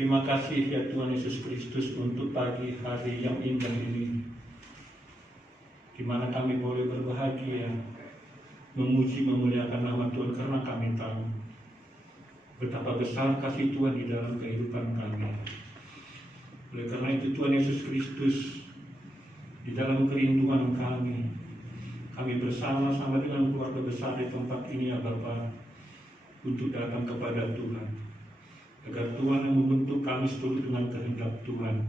Terima kasih ya Tuhan Yesus Kristus untuk pagi hari yang indah ini, di mana kami boleh berbahagia, memuji memuliakan nama Tuhan karena kami tahu betapa besar kasih Tuhan di dalam kehidupan kami. Oleh karena itu Tuhan Yesus Kristus, di dalam kerinduan kami bersama-sama dengan keluarga besar di tempat ini ya Bapa, untuk datang kepada Tuhan, agar Tuhan yang membentuk kami seturut dengan kehendak Tuhan.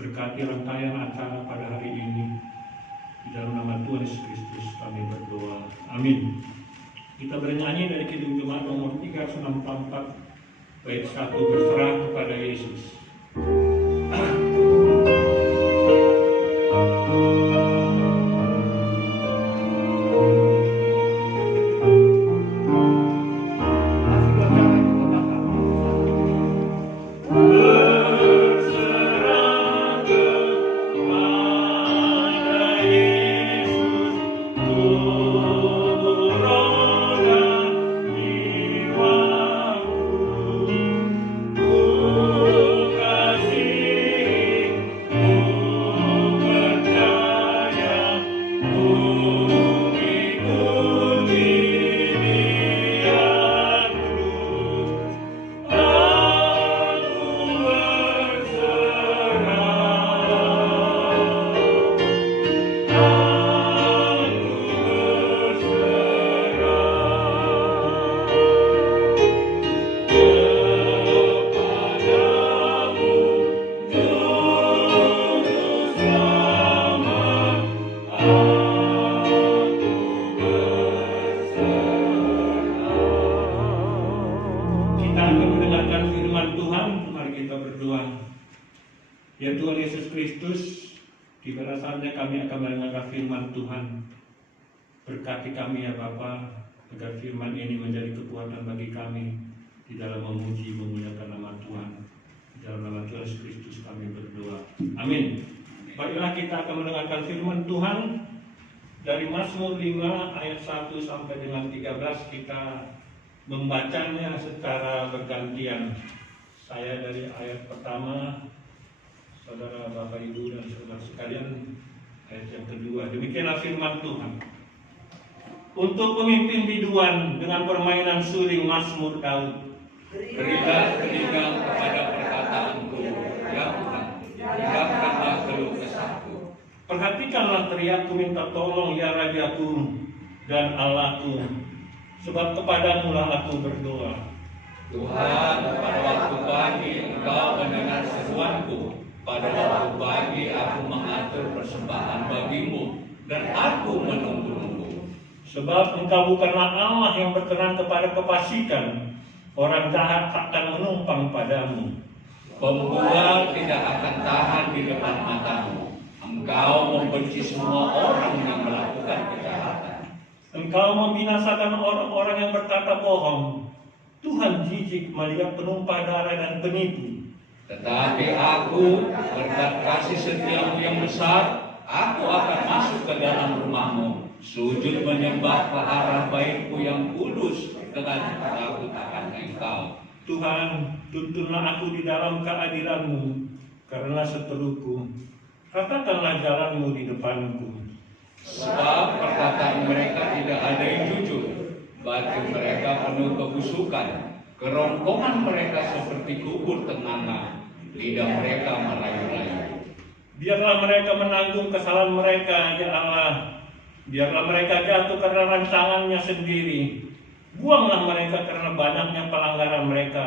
Berkati rangkaian acara pada hari ini, di dalam nama Tuhan Yesus Kristus kami berdoa. Amin. Kita bernyanyi dari Kidung Jemaat nomor 364 bait 1, berserah kepada Yesus. Ya Tuhan Yesus Kristus, tiba saatnya kami akan mendengarkan firman Tuhan. Berkati kami ya Bapa, agar firman ini menjadi kekuatan bagi kami di dalam memuji memuliakan nama Tuhan. Di dalam nama Tuhan Yesus Kristus kami berdoa. Amin. Baiklah, kita akan mendengarkan firman Tuhan dari Mazmur 5 ayat 1 sampai dengan 13. Kita membacanya secara bergantian. Saya dari ayat pertama, saudara, bapak, ibu, dan saudara sekalian ayat yang kedua. Demikianlah firman Tuhan. Untuk pemimpin biduan dengan permainan suling Mazmur Daud. Berilah telinga kepada perkataanku, ya Tuhan, dengarkanlah keluh kesahku. Perhatikanlah teriakku minta tolong ya Rajaku dan Allahku, sebab kepadamu lah aku berdoa. Tuhan, pada waktu pagi Engkau mendengar seruanku. Pada waktu pagi aku mengatur persembahan bagimu, dan aku menunggu-nunggu. Sebab Engkau bukanlah Allah yang berkenan kepada kefasikan, orang jahat takkan menumpang padamu. Pembual tidak akan tahan di depan matamu. Engkau membenci semua orang yang melakukan kejahatan. Engkau membinasakan orang-orang yang berkata bohong. Tuhan jijik melihat penumpah darah dan penipu. Tetapi aku, berkat kasih setiamu yang besar, aku akan masuk ke dalam rumahmu, sujud menyembah ke arah baitmu yang kudus dengan takut akan Engkau. Tuhan, tuntunlah aku di dalam keadilanmu, karena seteruku. Katakanlah jalanmu di depanku. Sebab perkataan mereka tidak ada yang jujur, batin mereka penuh kebusukan, kerongkongan mereka seperti kubur tenganga, lidah mereka merayu-rayu. Biarlah mereka menanggung kesalahan mereka, ya Allah. Biarlah mereka jatuh karena rancangannya sendiri. Buanglah mereka karena banyaknya pelanggaran mereka,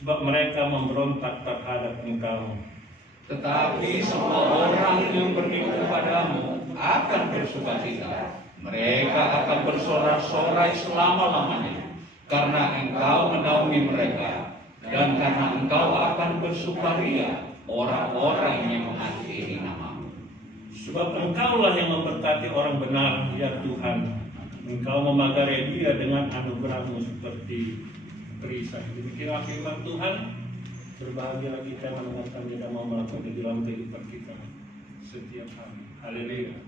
sebab mereka memberontak terhadap Engkau. Tetapi semua orang yang bernipu padamu akan bersukacita. Mereka akan bersorak-sorai selama-lamanya, karena Engkau menaungi mereka, dan karena Engkau akan bersukaria orang-orang yang menghakimi namamu. Sebab Engkaulah yang memberkati orang benar, ya Tuhan. Engkau memagari dia dengan anugerah-Mu seperti perisai. Demikianlah firman Tuhan. Berbahagialah kita mendengarkannya dan mau melakukannya di dalam kehidupan kita setiap hari. Haleluya.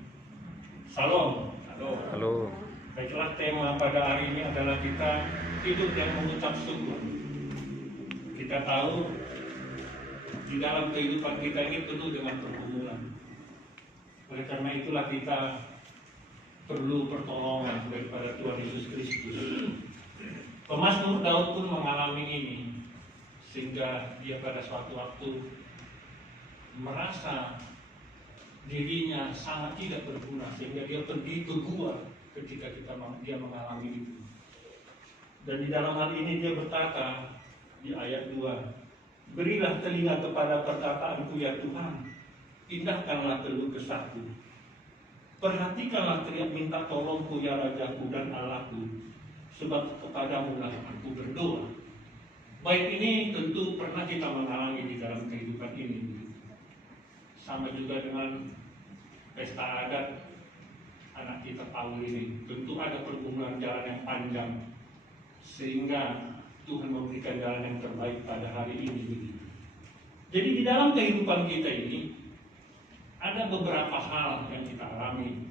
Salam. Halo. Baiklah, tema pada hari ini adalah kita hidup yang mengucap syukur. Kita tahu di dalam kehidupan kita ini penuh dengan pergumulan. Oleh karena itulah kita perlu pertolongan daripada Tuhan Yesus Kristus. Pemazmur Daud pun mengalami ini, sehingga dia pada suatu waktu merasa dirinya sangat tidak berguna, sehingga dia pergi ke gua ketika dia mengalami itu. Dan di dalam hal ini dia berkata di ayat 2, berilah telinga kepada perkataanku ya Tuhan, indahkanlah keluh kesahku. Perhatikanlah teriak minta tolongku ya Rajaku dan Allahku, sebab kepadamu lah aku berdoa. Baik, ini tentu pernah kita mengalami di dalam kehidupan ini. Sama juga dengan pesta adat anak kita Paul ini. Tentu ada pergumulan jalan yang panjang, sehingga Tuhan memberikan jalan yang terbaik pada hari ini. Jadi di dalam kehidupan kita ini ada beberapa hal yang kita alami.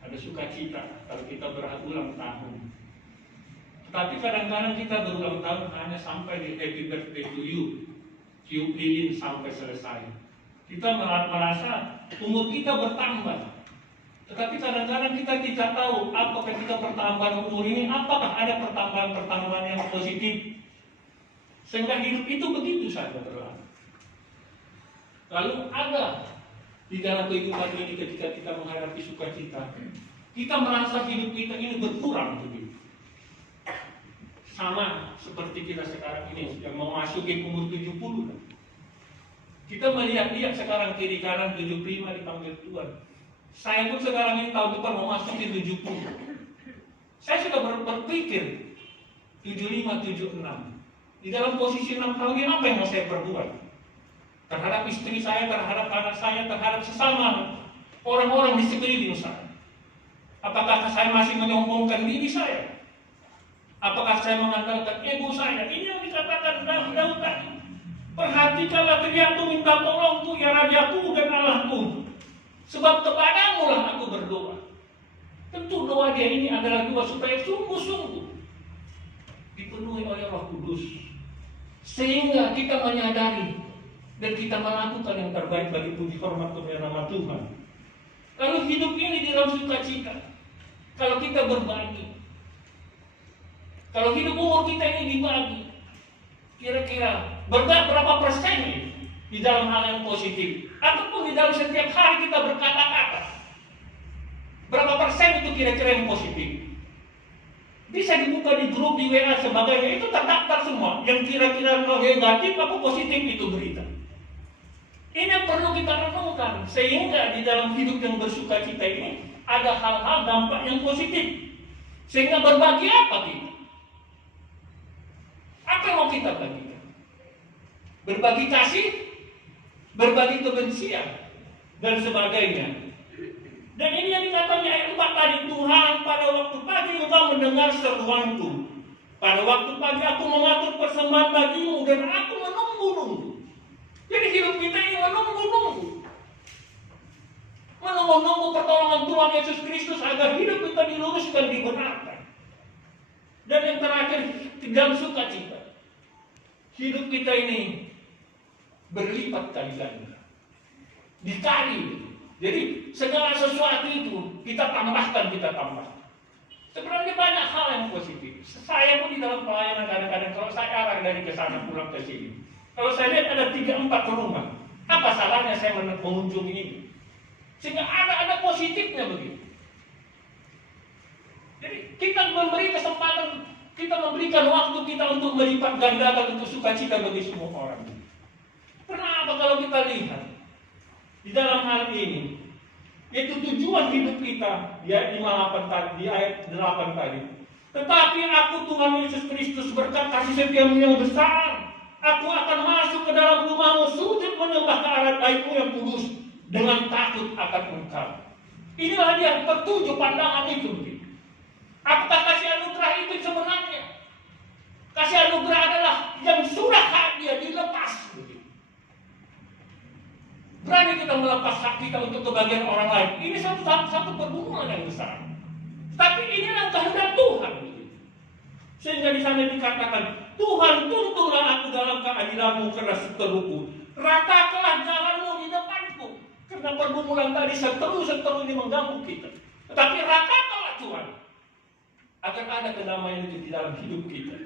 Ada sukacita kalau kita berulang tahun. Tetapi kadang-kadang kita berulang tahun hanya sampai di happy birthday to you, tiup lilin sampai selesai. Kita merasa umur kita bertambah. Tetapi kadang-kadang kita tidak tahu apakah kita pertambahan umur ini, apakah ada pertambahan-pertambahan yang positif. Sehingga hidup itu begitu saja berlalu. Lalu ada di dalam kehidupan ini ketika kita menghadapi sukacita, kita merasa hidup kita ini berkurang begitu. Sama seperti kita sekarang ini yang mau masukin umur 70. Kita melihat-lihat sekarang kiri kanan 75 dipanggil Tuhan. Saya pun sekarang ini tahun depan mau masukin 70. Saya sudah berpikir 75, 76. Di dalam posisi 6 tahun ini apa yang mau saya perbuat? Terhadap istri saya, terhadap anak saya, terhadap sesama orang-orang di sekeliling saya. Apakah saya masih menyombongkan diri saya? Apakah saya mengandalkan ego saya? Ini yang dikatakan Daud tadi. Perhatikanlah teriakku minta tolongku ya Rajaku dan Allahku, sebab kepadamu lah aku berdoa. Tentu doa dia ini adalah doa supaya sungguh-sungguh dipenuhi oleh Roh Kudus, sehingga kita menyadari dan kita melakukan yang terbaik bagi puji hormat kemuliaan nama Tuhan. Lalu hidup ini di dalam sukacita. Kalau kita berbagi, kalau hidup umur kita ini dibagi, kira-kira berapa persen di dalam hal yang positif, ataupun di dalam setiap hari kita berkata-kata, berapa persen itu kira-kira yang positif? Bisa dibuka di grup, di WA, sebagainya, itu terdaftar semua. Yang kira-kira negatif apa positif itu berita. Ini yang perlu kita renungkan, sehingga di dalam hidup yang bersukacita ini ada hal-hal dampak yang positif. Sehingga berbagi apa kita? Apa yang mau kita bagikan? Berbagi kasih, berbagi kebencian, dan sebagainya. Dan ini yang dikatakan di ayat 4 tadi, Tuhan pada waktu pagi engkau mendengar seruanku. Pada waktu pagi aku mengatur persembahan bagimu dan aku menunggu-nunggu. Jadi hidup kita ini menunggu-nunggu. Menunggu-nunggu pertolongan Tuhan Yesus Kristus agar hidup kita diluruskan, dibenarkan. Dan yang terakhir, dalam sukacita. Hidup kita ini berlipat kali ganda. Dikali. Jadi segala sesuatu itu kita tambahkan. Sebenarnya banyak hal yang positif. Saya pun di dalam pelayanan kadang-kadang kalau saya arah dari kesana pulang ke sini. Kalau saya lihat ada 3-4 rumah, apa salahnya saya mengunjungi ini? Sehingga ada positifnya begitu. Jadi kita memberi kesempatan, kita memberikan waktu kita untuk melipat gandakan untuk sukacita bagi semua orang. Kenapa kalau kita lihat di dalam hal ini, yaitu tujuan hidup kita di ayat 58 tadi, di ayat 8 tadi. Tetapi aku Tuhan Yesus Kristus berkat kasih setiamu yang besar, aku akan masuk ke dalam rumahmu, sujud menyembah ke arah baikmu yang kudus, dengan takut akan engkau. Inilah dia petunjuk pandangan itu. Apakah kasih anugerah itu sebenarnya? Kasih anugerah adalah yang sudah hadir dilepas. Berani kita melepas hak kita untuk kebahagiaan orang lain. Ini satu pergumulan yang besar. Tapi inilah kehendak Tuhan. Sehingga di sana dikatakan, Tuhan, tuntunlah aku dalam keadilan-Mu karena seteruku. Ratakanlah jalan-Mu di depanku. Karena pergumulan tadi seteru ini mengganggu kita. Tetapi ratakanlah Tuhan, akan ada kedamaian itu di dalam hidup kita.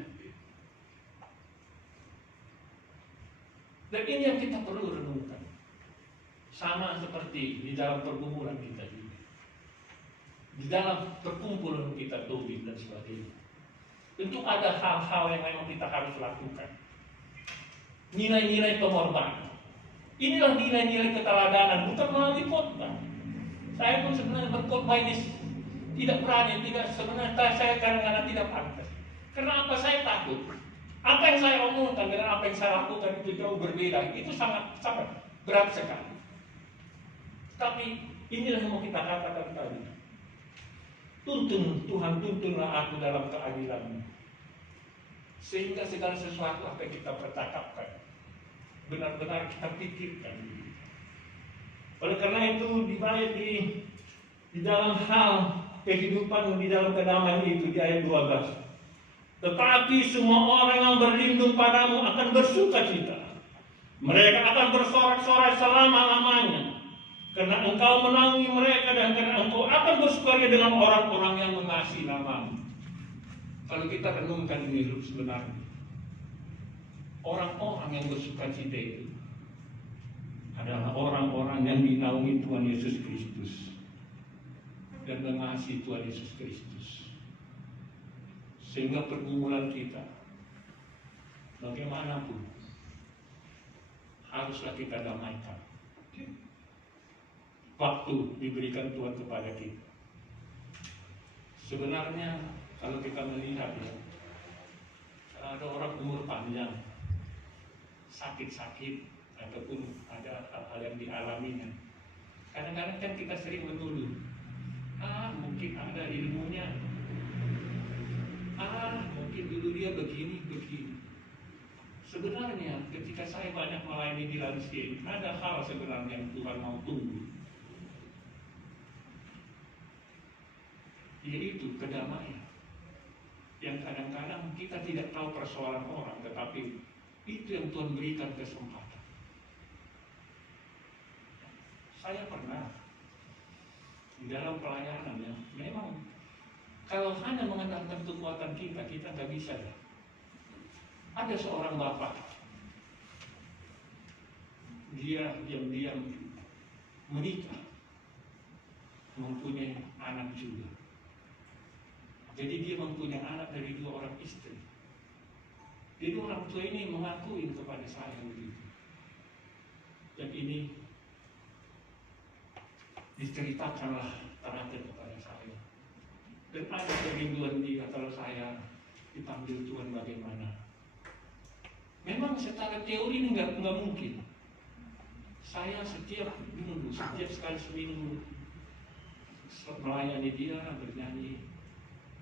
Dan ini yang kita perlu renungkan. Sama seperti di dalam pergumulan kita juga. Di dalam perkumpulan kita, tobing dan sebagainya. Tentu ada hal-hal yang memang kita harus lakukan. Nilai-nilai pengorbanan. Inilah nilai-nilai keteladanan, bukan melalui khotbah. Saya pun sebenarnya berkhotbah ini tidak berani, sebenarnya saya kadang-kadang tidak pantas. Karena apa? Saya takut. Apa yang saya omongkan dengan apa yang saya lakukan itu jauh berbeda. Itu sangat berat sekali. Tapi inilah yang mau kita katakan tadi. Tuntun Tuhan, tuntunlah aku dalam keadilan-Mu. Sehingga segala sesuatu apa yang kita percakapkan benar-benar kita pikirkan. Oleh karena itu dibayar di dalam hal kehidupan, di dalam kedamaian itu di ayat 12. Tetapi semua orang yang berlindung padamu akan bersuka cita. Mereka akan bersorak-sorai selama-lamanya. Karena Engkau menaungi mereka dan karena Engkau akan bersukaria dengan orang-orang yang mengasihi nama-Mu. Kalau kita renungkan ini sebenarnya, orang-orang yang bersuka cita itu adalah orang-orang yang dinaungi Tuhan Yesus Kristus dan mengasihi Tuhan Yesus Kristus. Sehingga pergumulan kita bagaimanapun haruslah kita damaikan. Waktu diberikan Tuhan kepada kita. Sebenarnya kalau kita melihat ya, ada orang umur panjang, sakit-sakit ataupun ada hal-hal yang dialaminya. Kadang-kadang kan kita sering menuduh, mungkin ada ilmunya, mungkin dulu dia begini. Sebenarnya ketika saya banyak melayani di lansia, ada hal sebenarnya yang Tuhan mau tunggu, yaitu kedamaian. Yang kadang-kadang kita tidak tahu persoalan orang, tetapi itu yang Tuhan berikan kesempatan. Saya pernah di dalam pelayanan ya, memang kalau hanya mengandalkan kekuatan kita nggak bisa ya. Ada seorang bapak, dia diam-diam menikah, mempunyai anak juga. Jadi dia mempunyai anak dari 2 orang istri. Jadi orang tua ini mengakui kepada saya begitu. Dan ini diceritakanlah terakhir kepada saya. Dan ada kerinduan dia kalau saya dipanggil Tuhan bagaimana. Memang secara teori ini nggak mungkin. Saya setiap sekali seminggu melayani dia, bernyanyi.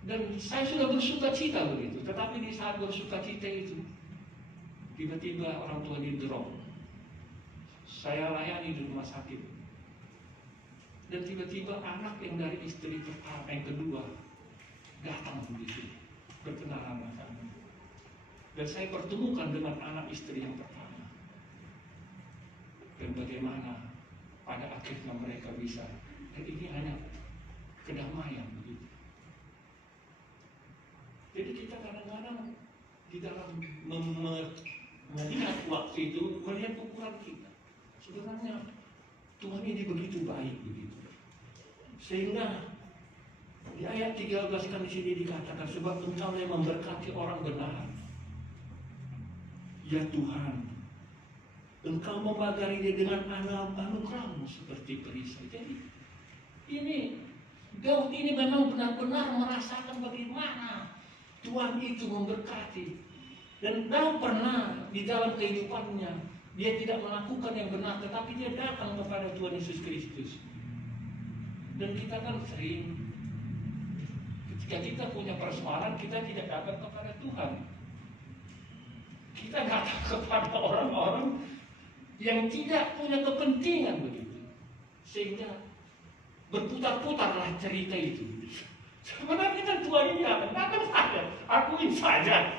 Dan saya sudah bersuka cita begitu. Tetapi di saat bersuka cita itu, tiba-tiba orang tua di drop. Saya layani di rumah sakit. Dan tiba-tiba anak yang dari istri pertama, yang kedua, datang begitu, berkenalan dengan kami. Dan saya pertemukan dengan anak istri yang pertama. Dan bagaimana pada akhirnya mereka bisa. Dan ini hanya kedamaian begitu. Jadi kita kadang-kadang di dalam melihat waktu itu, melihat ukuran kita. Sebenarnya Tuhan ini begitu baik begitu. Sehingga di ayat 13 kan di sini dikatakan, sebab Engkau yang memberkati orang benar. Ya Tuhan, Engkau membagari dia dengan anugerah-Mu seperti perisai. Jadi ini Daud ini memang benar-benar merasakan bagaimana Tuhan itu memberkati. Dan Daud pernah di dalam kehidupannya, dia tidak melakukan yang benar, tetapi dia datang kepada Tuhan Yesus Kristus. Dan kita kan sering, ketika kita punya persoalan, kita tidak datang kepada Tuhan. Kita datang kepada orang-orang yang tidak punya kepentingan begitu. Sehingga berputar-putarlah cerita itu. Sebenarnya kan Tuhan ini akan saja, akuin saja.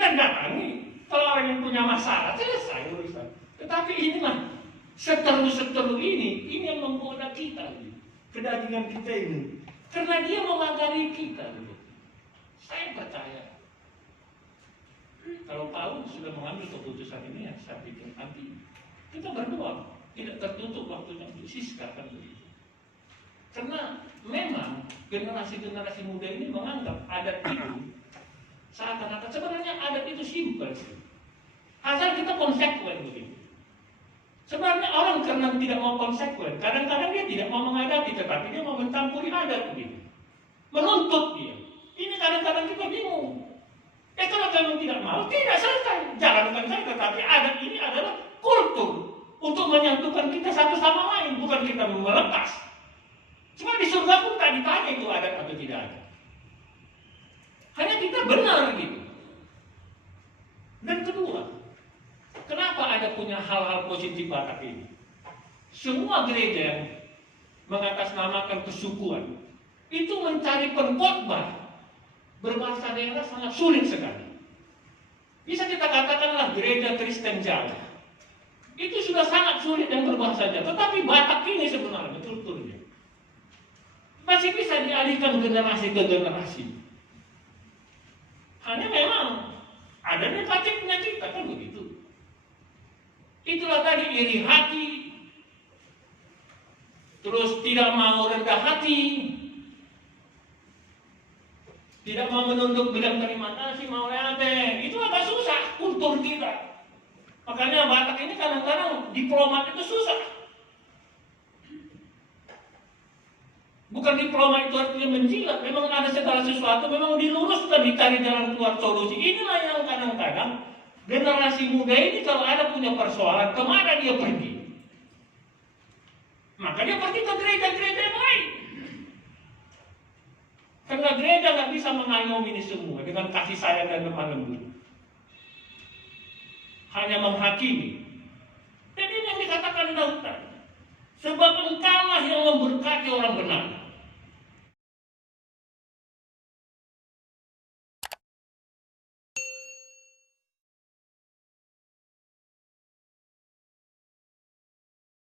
dan datangi. Kalau orang yang punya masalah, selesai urusan. Tetapi inilah seteru-seteru ini yang menggoda kita, kedagingan kita ini. Karena dia memagari kita. Saya percaya. Kalau Paulus sudah mengambil keputusan ini, ya saya pikir nanti kita berdoa, tidak tertutup waktunya untuk siskakan begitu. Karena memang generasi-generasi muda ini menganggap adat itu seakan-akan sebenarnya adat itu simpel sih. Asal kita konsekuen begitu. Sebenarnya orang karena tidak mau konsekuen, kadang-kadang dia tidak mau menghadapi, tetapi dia mau mencampuri adat begitu. Menuntut dia. Ini kadang-kadang kita bingung. Kalau kamu tidak mau, tidak selesai. Jalankan saja, tetapi adat ini adalah kultur untuk menyatukan kita satu sama lain, bukan kita melepas. Cuma di surga pun tak ditanya itu adat atau tidak ada. Hanya kita benar gitu. Dan kedua, kenapa ada punya hal-hal positif Batak ini? Semua gereja yang mengatasnamakan kesukuan itu mencari pengkhotbah berbahasa daerah sangat sulit sekali. Bisa kita katakanlah gereja Kristen Jawa itu sudah sangat sulit yang berbahasa Jawa. Tetapi Batak ini sebenarnya kulturnya masih bisa dialihkan generasi ke generasi. Hanya memang ada negatifnya kita kan begitu. Itulah tadi iri hati, terus tidak mau rendah hati, tidak mau menunduk bilang terima kasih, mau leave. Itu agak susah kultur kita. Makanya Batak ini kadang-kadang diplomat itu susah. Bukan diplomat itu artinya menjilat. Memang ada segala sesuatu, memang diluruskan, dicari jalan keluar solusi. Inilah yang kadang-kadang generasi muda ini kalau ada punya persoalan, kemana dia pergi? Maka dia pergi ke gereja-gereja yang lain. Karena gereja nggak bisa mengayomi ini semua dengan kasih sayang dan lemah lembut. Hanya menghakimi. Dan ini yang dikatakan Daud tadi. Sebab engkaulah yang memberkati orang benar.